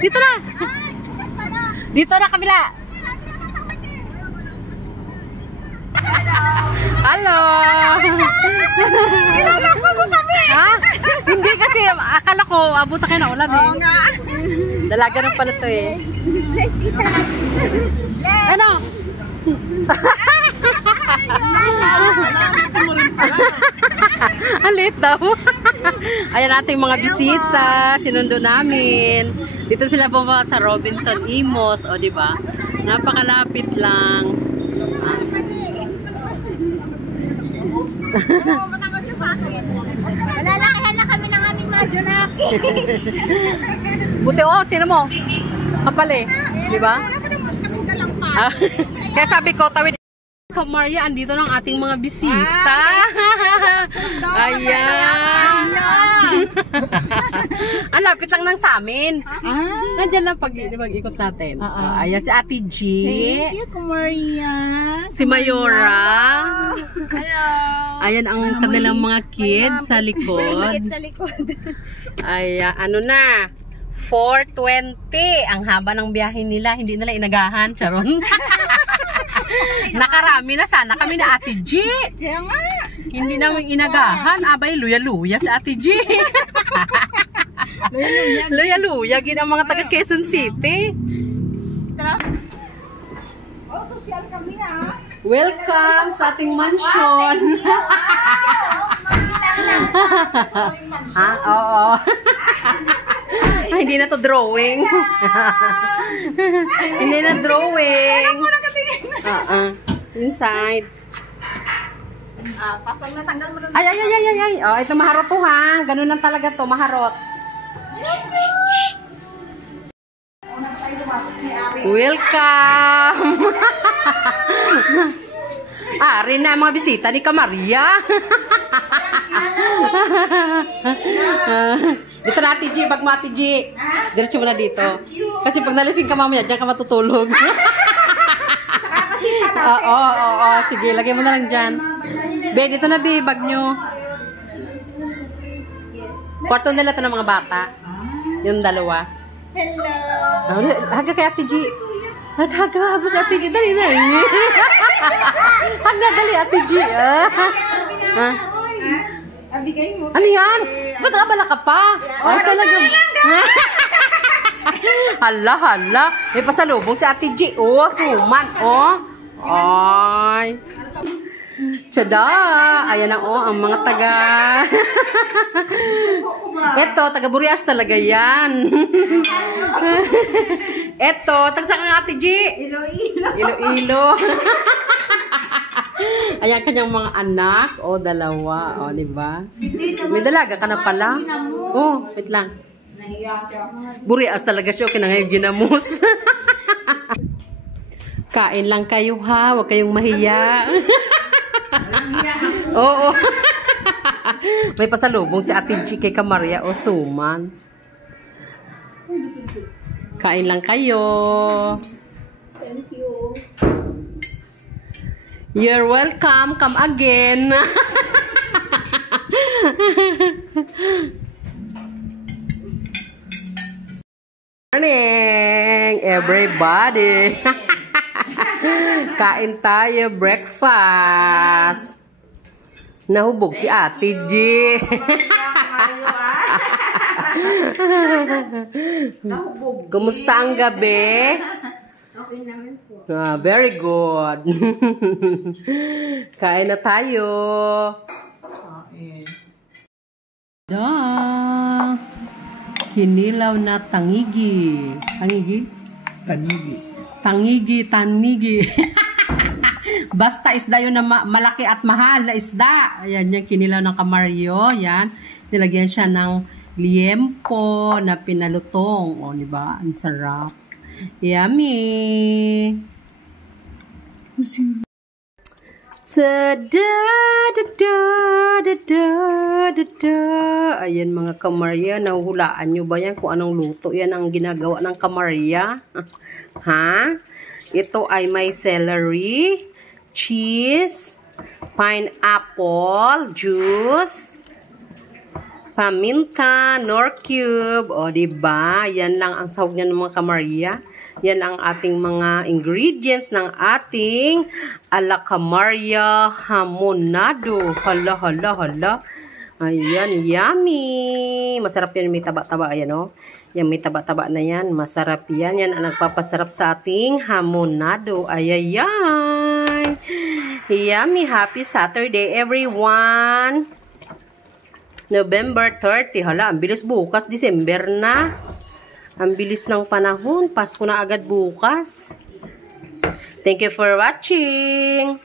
Dito na. Dito na kabila. Hello. Kinalako mo kami. Ha? Hindi kasi akala ko abutan kayo na ulam eh. Oo nga. Dalaga ng pala to eh. Bless tita. Ano? Alit daw. Ayan ating mga bisita, sinundo namin. Dito sila bumaba sa Robinson Imos, o di ba? Napakalapit lang. Matakot ka sa akin. Malalakihan na kami ng aming mga Junaki. Buti tinan mo. Kapal eh, di ba? Kaya sabi ko, tawid Maria, andito ng ating mga bisita. Ayan. Ang lapit lang ng sa amin. Nandiyan lang pag-ikot natin. Ayan si Ate G. Thank you, Maria. Si Mayora. Hello. Ayan ang kanilang mga kids sa likod. Kids sa likod. Ayan, ano na? 4:20. Ang haba ng biyahe nila. Hindi nila inagahan. Charon. Nakarami na sana kami na Ate G. Kaya nga. Hindi namin inagahan. Abay, luya-luya si Ate G. Luya-luya. Gina ang mga taga Quezon City. Oh, social kami ah. Welcome sa ating mansion. Ha? Oo. Hindi na to drawing. Hindi na drawing. Inside. Pasok na, tanggal mo na. Ay. Oh, ito maharot to ha. Ganun lang talaga to, maharot. Welcome. Ari na mga bisita ni Kamaria. Dito na Ate G, bag mo Ate G. Diretso mo na dito. Kasi pag nalasing ka mamaya, diyan ka matutulog. Oo. Sige, lagay mo na lang dyan. Be, dito na be, bag nyo. Kwarto nila ito ng mga bata. Yung dalawa. Hello. Haga kay Ate G. Haga si Ate G. Dali na. Haga, dali Ate G. Abigay mo. Ano yan? Ba't abala ka pa? Ay, talaga. Hala. May pasalubong si Ate G. Oh, suman. Oh. Ay. Tiyada. Ayan na ang mga taga. Eto, taga Burias talaga yan. Eto, tagsa ka Ate G. Iloilo. Ayan kanyang mga anak. O, dalawa. O, diba? May dalaga ka na pala. Oh, wait lang. Burias talaga siya. Kinangayong ginamos. Kain lang kayo ha. Huwag kayong mahiya. Oo. May pasalubong si Ate G kay Kamaria o suman. Kain lang kayo. Thank you. You're welcome. Come again. Morning, everybody. Kain tayo breakfast. Nahubog si Ate G. Kumusta ang gabi? Okay naman po. Very good. Kain na tayo. Kinilaw na tangigi. Tangigi. Basta isda yun na malaki at mahal na isda. Ayan yung kinilaw ng Kamaryo. Yan. Nilagyan siya ng liempo na pinalutong. O, diba? Ang sarap. Yummy. Ayan mga Kamarya. Nahuhulaan nyo ba yan kung anong luto? Yan ang ginagawa ng Kamarya. Ha? Ito ay may celery, cheese, pineapple, juice, paminta, nor cube. O, diba? Yan lang ang sahog niya ng mga kamarya. Yan ang ating mga ingredients ng ating ala camarya hamonado. Hala, hala, hala. Ayan, yummy. Masarap yan, may taba-taba. Ayan, o. Yan, may taba-taba na yan. Masarap yan. Yan ang nagpapasarap sa ating hamonado. Ayan. Yummy. Happy Saturday, everyone. November 30. Hala, ang bilis bukas. December na. Ang bilis ng panahon. Pasko na agad bukas. Thank you for watching.